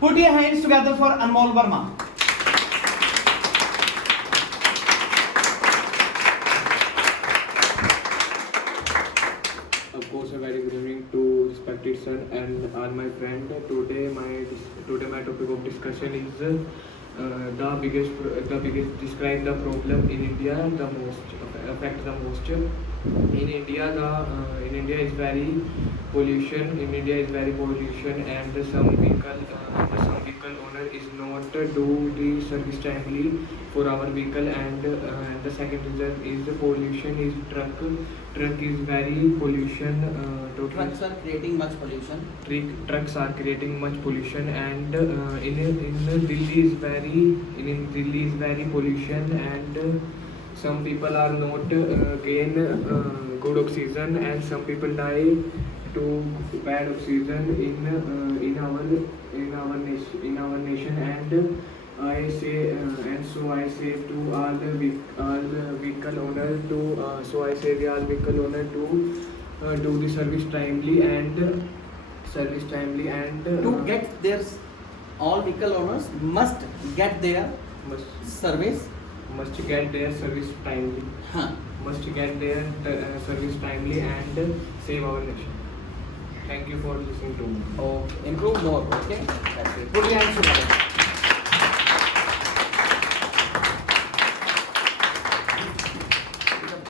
Put your hands together for Anmol Verma. Of course, a very good evening to respected sir and all my friend. Today my topic of discussion is the biggest describe the problem in India the most affect the most. In India is very pollution. In India is very pollution, and some vehicle owner is not do the service timely for our vehicle, and the second reason is the pollution is truck is very pollution. Trucks are creating much pollution. Trucks are creating much pollution, and in Delhi is very pollution, and some people are not gain good oxygen, and some people die to bad oxygen in our nation, and I say so I say to all vehicle owner to so I say the all vehicle owner to do the service timely and To get their, all vehicle owners must get their service. must get their service timely. Huh. Must get their service timely and save our nation. Thank you for listening to me. Oh, improve more. Okay. That's it. Put your hands together.